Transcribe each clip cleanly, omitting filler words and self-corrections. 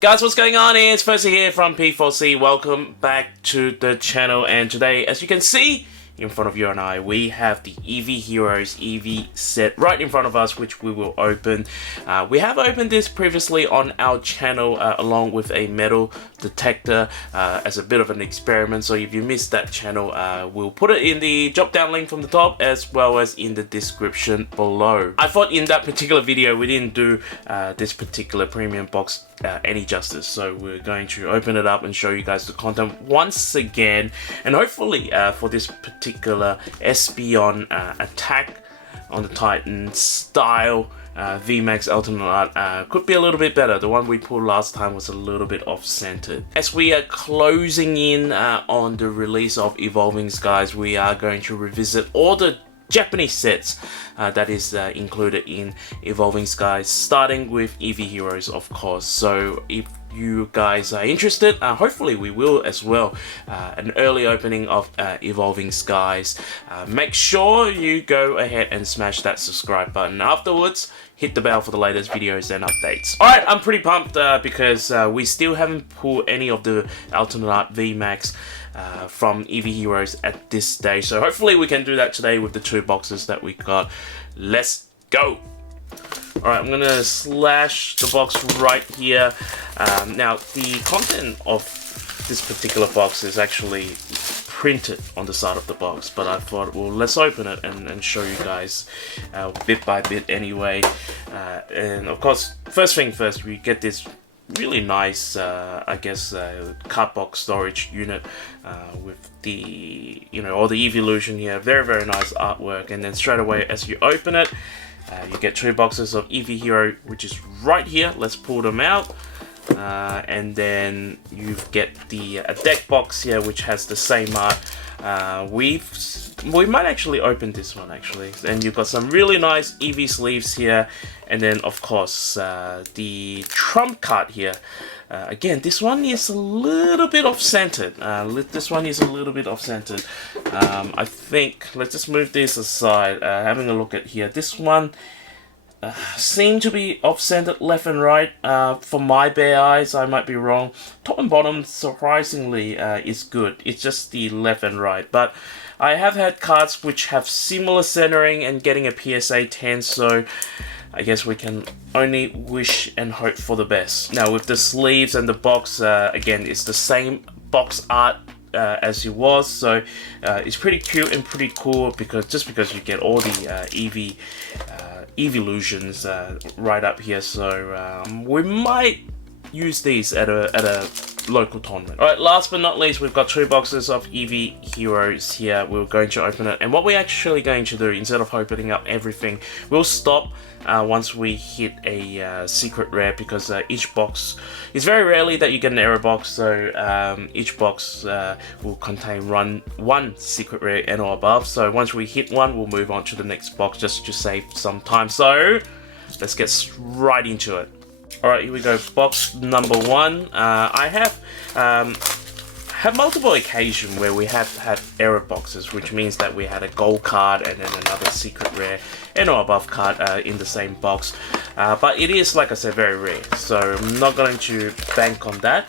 Guys, what's going on? It's Percy here from P4C. Welcome back to the channel, and today, as you can see in front of you and I, we have the Eevee Heroes Eevee set right in front of us, which we will open. We have opened this previously on our channel along with a metal detector as a bit of an experiment, so if you missed that channel, we'll put it in the drop down link from the top as well as in the description below. I thought in that particular video we didn't do this particular premium box any justice, so we're going to open it up and show you guys the content once again, and hopefully for this particular Espeon attack on the Titan style VMAX alternate art could be a little bit better. The one we pulled last time was a little bit off-centered. As we are closing in on the release of Evolving Skies, we are going to revisit all the Japanese sets that is included in Evolving Skies, starting with Eevee Heroes, of course. So if you guys are interested, hopefully we will as well, an early opening of Evolving Skies. Make sure you go ahead and smash that subscribe button. Afterwards, hit the bell for the latest videos and updates. Alright, I'm pretty pumped because we still haven't pulled any of the alternate art VMAX from Eevee Heroes at this stage, so hopefully we can do that today with the two boxes that we got. Let's go! Alright, I'm gonna slash the box right here. Now, the content of this particular box is actually printed on the side of the box, but I thought, well, let's open it and show you guys bit by bit anyway. And of course, first thing first, we get this really nice, I guess, card box storage unit with the, all the Eeveelution here. Very, very nice artwork. And then straight away, as you open it, you get two boxes of Eevee Hero, which is right here. Let's pull them out. And then you get the deck box here, which has the same art. We might actually open this one actually, and you've got some really nice Eevee sleeves here, and then of course the trump card here. Again, this one is a little bit off-centered. I think let's just move this aside. Having a look at here, this one seem to be off-centered left and right for my bare eyes. I might be wrong. Top and bottom surprisingly is good. It's just the left and right, but I have had cards which have similar centering and getting a PSA 10, so I guess we can only wish and hope for the best. Now with the sleeves and the box, again, it's the same box art as it was, so it's pretty cute and pretty cool because you get all the Eeveelutions right up here, so we might use these at a local tournament. Alright, last but not least, we've got two boxes of Eevee Heroes here. We're going to open it, and what we're actually going to do, instead of opening up everything, we'll stop once we hit a secret rare, because each box is very rarely that you get an error box, so each box will contain one secret rare and or above. So once we hit one, we'll move on to the next box just to save some time. So let's get right into it. Alright, here we go. Box number one. I have had multiple occasions where we have had error boxes, which means that we had a gold card and then another secret rare and or above card in the same box. But it is, like I said, very rare, so I'm not going to bank on that.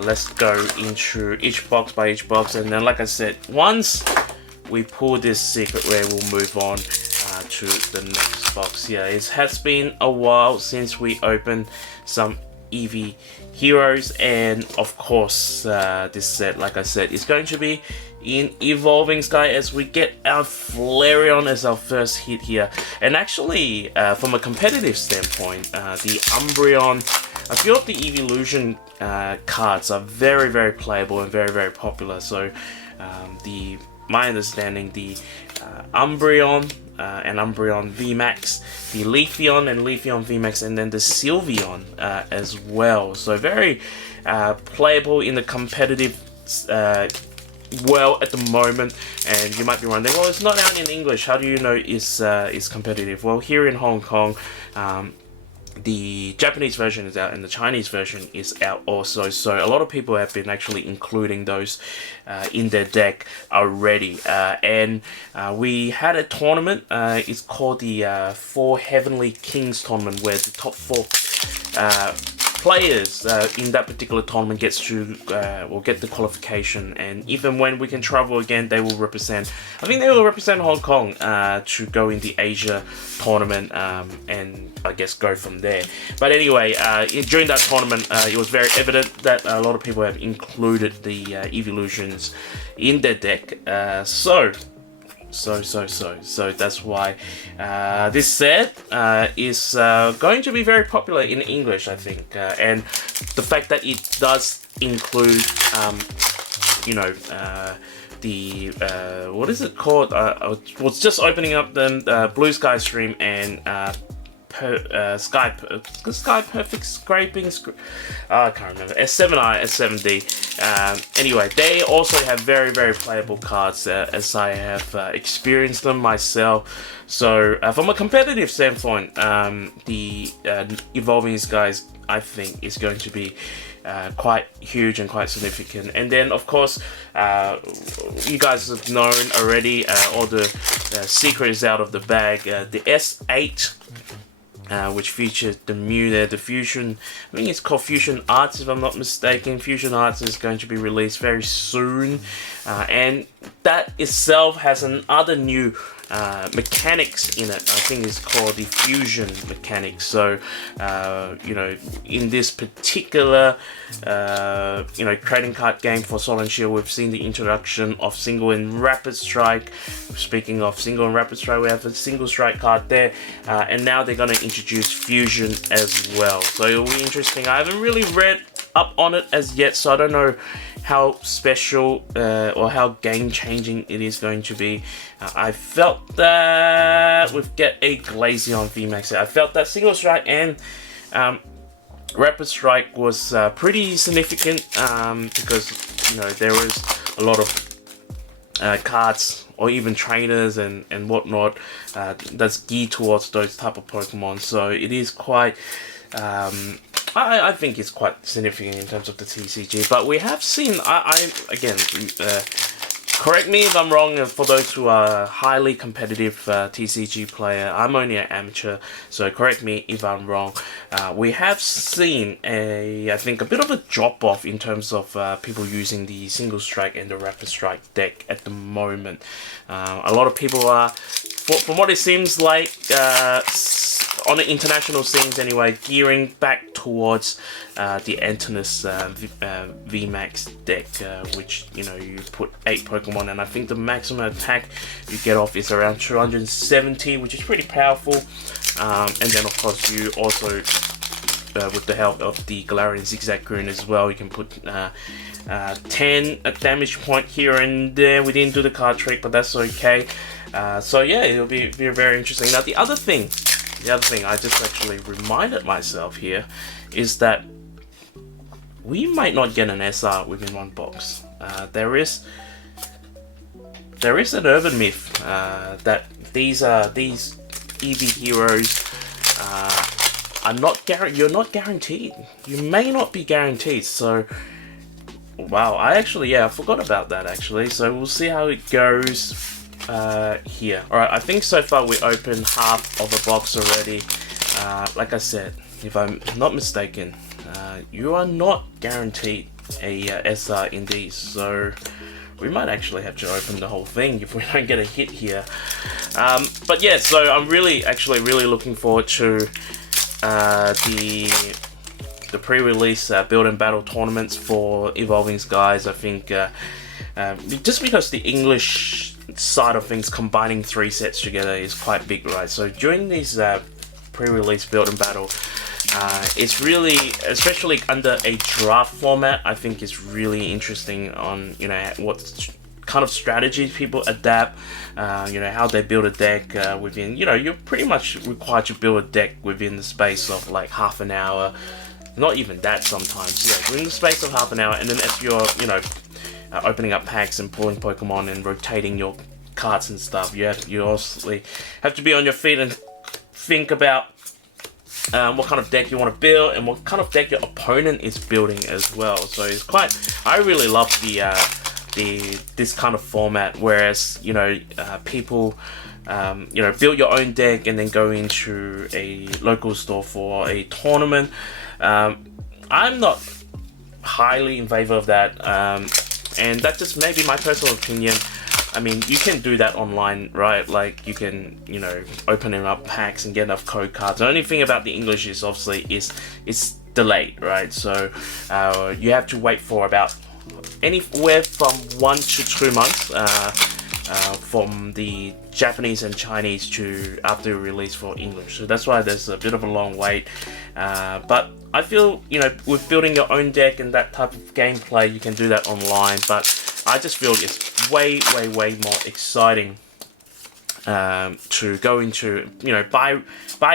Let's go into each box by each box, and then, like I said, once we pull this secret rare, we'll move on to the next box. Yeah, it has been a while since we opened some Eevee Heroes, and of course this set, like I said, is going to be in Evolving Sky, as we get our Flareon as our first hit here. And actually, from a competitive standpoint, the Umbreon, a few of the Eeveelution cards are very, very playable and very, very popular. So my understanding, the Umbreon and Umbreon VMAX, the Leafeon and Leafeon VMAX, and then the Sylveon as well. So very playable in the competitive well at the moment. And you might be wondering, well, it's not out in English, how do you know it's competitive? Well, here in Hong Kong, the Japanese version is out and the Chinese version is out also, so a lot of people have been actually including those in their deck already. And we had a tournament, it's called the 4 Heavenly Kings tournament, where the top 4 players in that particular tournament gets to will get the qualification, and even when we can travel again, they will represent. I think they will represent Hong Kong to go in the Asia tournament, and I guess go from there. But anyway, during that tournament, it was very evident that a lot of people have included the Eeveelutions in their deck. So that's why this set is going to be very popular in English, I think, and the fact that it does include, the what is it called? I was just opening up the Blue Sky stream, and Sky Perfect Scraping. I can't remember. S7i, S7D. Anyway, they also have very, very playable cards, as I have experienced them myself. So, from a competitive standpoint, the Evolving Skies, I think, is going to be quite huge and quite significant. And then, of course, you guys have known already, all the secret is out of the bag. The S8. Which features the Mew there, the Fusion, I think it's called Fusion Arts if I'm not mistaken. Fusion Arts is going to be released very soon, and that itself has another new mechanics in it. I think it's called the Fusion mechanics. So, in this particular, trading card game for Sword and Shield, we've seen the introduction of Single and Rapid Strike. Speaking of Single and Rapid Strike, we have a Single Strike card there, and now they're going to introduce Fusion as well. So it'll be interesting. I haven't really read up on it as yet, so I don't know how special or how game-changing it is going to be. I felt that with Get a Glaceon VMAX, I felt that Single Strike and Rapid Strike was pretty significant, because there was a lot of cards or even trainers and whatnot that's geared towards those type of Pokemon. So it is quite. I think it's quite significant in terms of the TCG, but we have seen, again, correct me if I'm wrong, for those who are highly competitive TCG player, I'm only an amateur, so correct me if I'm wrong. We have seen I think a bit of a drop-off in terms of people using the Single Strike and the Rapid Strike deck at the moment. A lot of people are, from what it seems like, on the international scenes anyway, gearing back towards the Antinous VMAX deck, which you put 8 Pokemon, and I think the maximum attack you get off is around 270, which is pretty powerful. And then of course you also, with the help of the Galarian Zigzag Rune as well, you can put 10 damage point here and there. We didn't do the card trick, but that's okay. So yeah, it'll be very interesting. Now the other thing I just actually reminded myself here is that we might not get an SR within one box. There is an urban myth that these Eevee heroes are not you're not guaranteed. You may not be guaranteed. So wow, I forgot about that actually. So we'll see how it goes. Here. Alright, I think so far we opened half of a box already. Like I said, if I'm not mistaken, you are not guaranteed a SR in these, so we might actually have to open the whole thing if we don't get a hit here. But yeah, so I'm really looking forward to the pre-release build and battle tournaments for Evolving Skies. I think just because the English side of things, combining 3 sets together is quite big, right? So during these pre-release build and battle, it's really, especially under a draft format, I think it's really interesting on what kind of strategies people adapt, how they build a deck within, you're pretty much required to build a deck within the space of like half an hour, not even that sometimes, within the space of half an hour. And then as you're opening up packs and pulling Pokemon and rotating your cards and stuff, you also have to be on your feet and think about what kind of deck you want to build and what kind of deck your opponent is building as well. So it's quite, I really love this kind of format, whereas people build your own deck and then go into a local store for a tournament. I'm not highly in favor of that, and that's just maybe my personal opinion. I mean, you can do that online, right? Like, you can, you know, opening up packs and get enough code cards. The only thing about the English is obviously it's delayed, right? So you have to wait for about anywhere from 1 to 2 months from the Japanese and Chinese to after release for English. So that's why there's a bit of a long wait. But I feel, you know, with building your own deck and that type of gameplay, you can do that online. But I just feel it's way more exciting to go into, you know, buy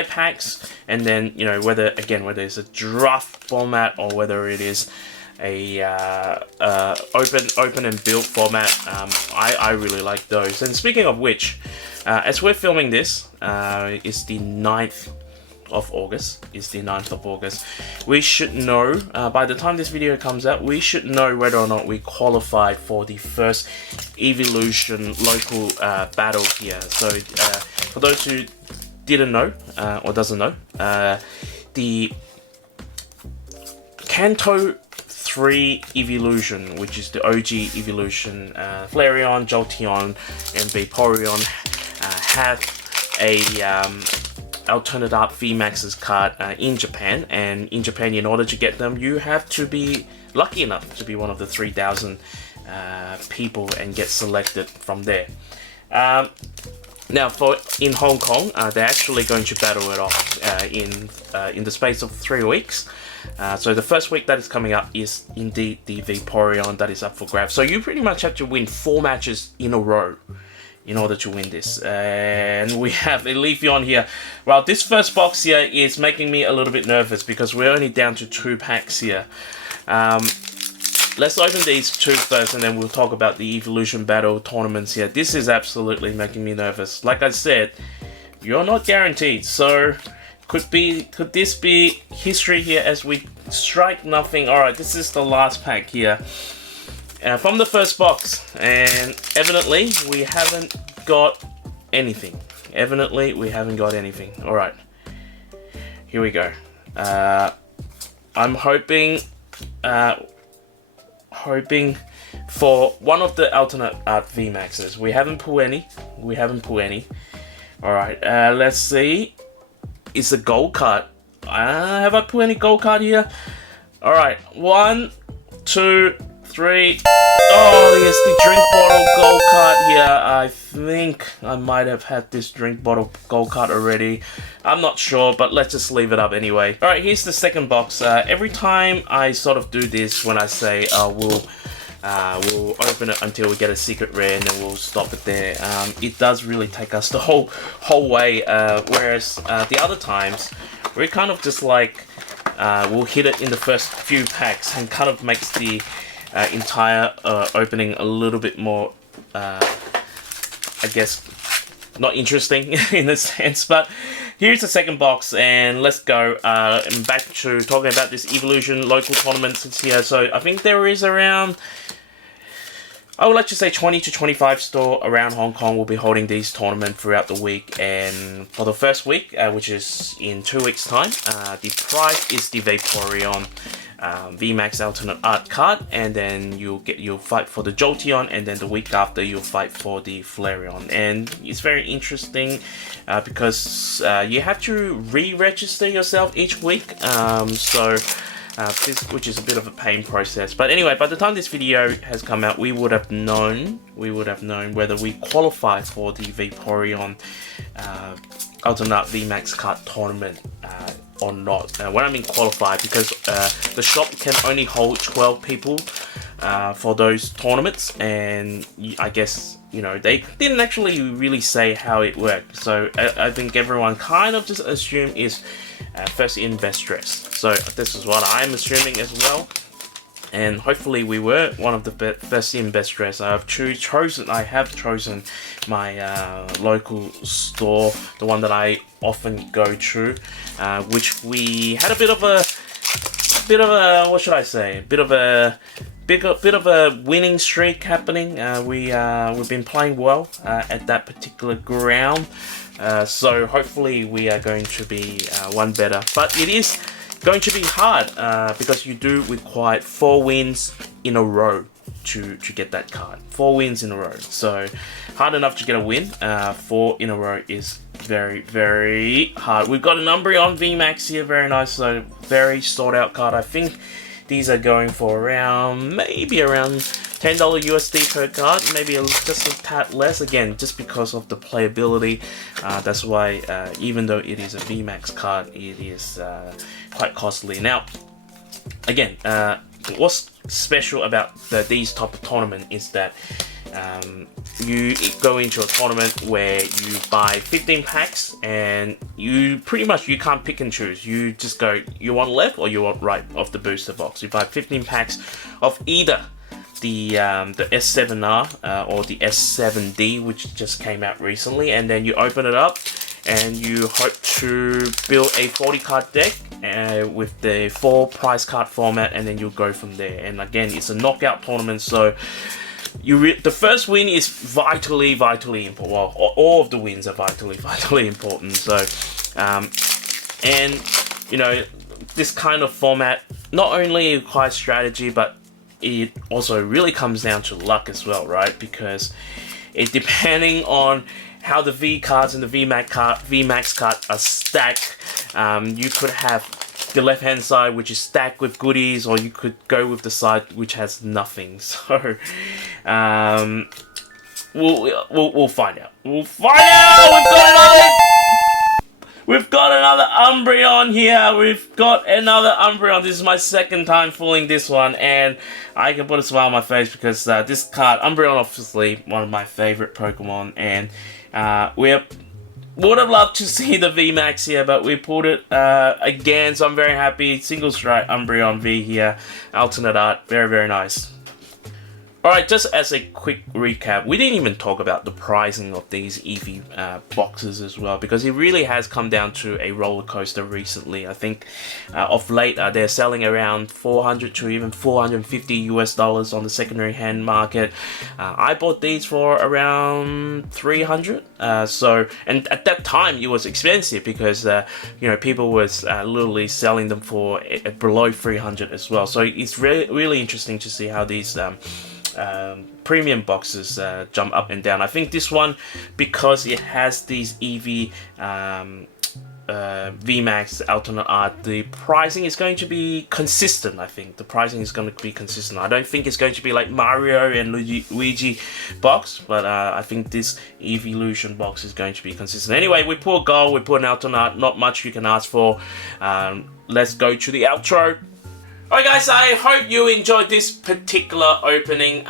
packs, and then, you know, whether it's a draft format or whether it is a open and build format. I really like those. And speaking of which, as we're filming this, it's the 9th of August. We should know, by the time this video comes out, we should know whether or not we qualified for the first Eeveelution local battle here. So for those who didn't know or doesn't know, the Kanto 3 Eeveelution, which is the OG Eeveelution, Flareon, Jolteon, and Vaporeon have a alternate art VMAX's card in Japan, and in Japan, in order to get them, you have to be lucky enough to be one of the 3,000 people and get selected from there. Now, in Hong Kong, they're actually going to battle it off in the space of 3 weeks. So the first week that is coming up is indeed the Vaporeon that is up for grabs. So you pretty much have to win 4 matches in a row in order to win this. And we have Eevee on here. Well, this first box here is making me a little bit nervous because we're only down to 2 packs here. Let's open these 2 first, and then we'll talk about the Eeveelution battle tournaments here. This is absolutely making me nervous. Like I said, you're not guaranteed, so could this be history here as we strike nothing? Alright, this is the last pack here. From the first box, and evidently we haven't got anything. Alright, here we go. I'm hoping for one of the alternate art VMAXs. We haven't pulled any. Alright, let's see. It's a gold card. Have I pulled any gold card here? Alright, 1, 2, 3. Oh, yes, the drink bottle gold card here. I think I might have had this drink bottle gold card already. I'm not sure, but let's just leave it up anyway. Alright, here's the second box. Every time I sort of do this, when I say we'll open it until we get a secret rare and then we'll stop it there, it does really take us the whole way, whereas the other times we're kind of just like we'll hit it in the first few packs and kind of makes the entire opening a little bit more, I guess, not interesting in a sense. But here's the second box, and let's go. I'm back to talking about this Eeveelution local tournaments here. So I think there is around, I would like to say 20 to 25 store around Hong Kong will be holding these tournaments throughout the week. And for the first week, which is in 2 weeks time, the prize is the Vaporeon VMAX alternate art card, and then you'll fight for the Jolteon, and then the week after you'll fight for the Flareon. And it's very interesting because you have to re-register yourself each week, which is a bit of a pain process. But anyway, by the time this video has come out, we would have known whether we qualify for the Vaporeon alternate VMAX card tournament or not. When I mean qualify, because the shop can only hold 12 people for those tournaments, and I guess, you know, they didn't actually really say how it worked. So I think everyone kind of just assumed is first in, best dressed. So this is what I'm assuming as well. And hopefully we were one of the first in, best dressed. I have chosen my local store, the one that I often go to, which we had a bit of a what should I say? A bit of a winning streak happening. We've been playing well at that particular ground. So hopefully we are going to be one better. But it is going to be hard because you do require 4 wins in a row to get that card. 4 wins in a row, so hard enough to get a win. 4 in a row is very, very hard. We've got an Umbreon VMAX here, very nice, so very sought out card. I think these are going for around, maybe around $10 USD per card, maybe just a tad less, again, just because of the playability. That's why, even though it is a VMAX card, it is quite costly. Now, again, what's special about these type of tournament is that you go into a tournament where you buy 15 packs and you pretty much you can't pick and choose. You just go, you want left or you want right of the booster box. You buy 15 packs of either the S7R or the S7D, which just came out recently, and then you open it up and you hope to build a 40 card deck with the 4 prize card format, and then you'll go from there. And again, it's a knockout tournament, so the first win is vitally important. Well, all of the wins are vitally important. So, and you know, this kind of format not only requires strategy, but it also really comes down to luck as well, right? Because it depending on how the V cards and the VMAX card are stacked, you could have the left hand side which is stacked with goodies, or you could go with the side which has nothing. So we'll find out. We've got another Umbreon here. We've got another Umbreon. This is my second time pulling this one, and I can put a smile on my face because this card, Umbreon, obviously one of my favorite Pokemon, and we would have loved to see the VMAX here, but we pulled it again, so I'm very happy. Single strike Umbreon V here, alternate art, very nice. Alright, just as a quick recap, we didn't even talk about the pricing of these Eevee boxes as well, because it really has come down to a roller coaster recently. I think of late they're selling around 400 to even 450 US dollars on the secondary hand market. I bought these for around 300. And at that time it was expensive because you know, people was literally selling them for below 300 as well. So it's really interesting to see how these premium boxes jump up and down. I think this one, because it has these Eevee VMAX alternate art, the pricing is going to be consistent. I think the pricing is going to be consistent. I don't think it's going to be like Mario and Luigi box, but I think this Eeveelution box is going to be consistent. Anyway, we pull gold, we pull an alternate art, not much you can ask for. Let's go to the outro. Alright guys, I hope you enjoyed this particular opening.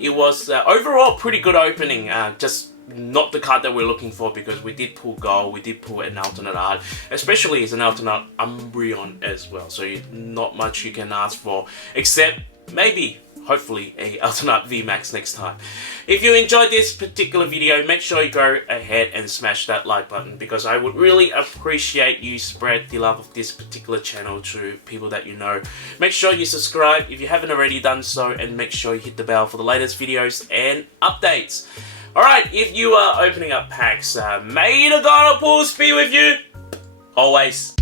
It was overall pretty good opening, just not the card that we're looking for, because we did pull gold, we did pull an alternate art, especially as an alternate Umbreon as well, so not much you can ask for, except maybe, hopefully, a alternate VMAX next time. If you enjoyed this particular video, make sure you go ahead and smash that like button, because I would really appreciate you spread the love of this particular channel to people that you know. Make sure you subscribe if you haven't already done so, and make sure you hit the bell for the latest videos and updates. Alright, if you are opening up packs, may the God of Pulls be with you always.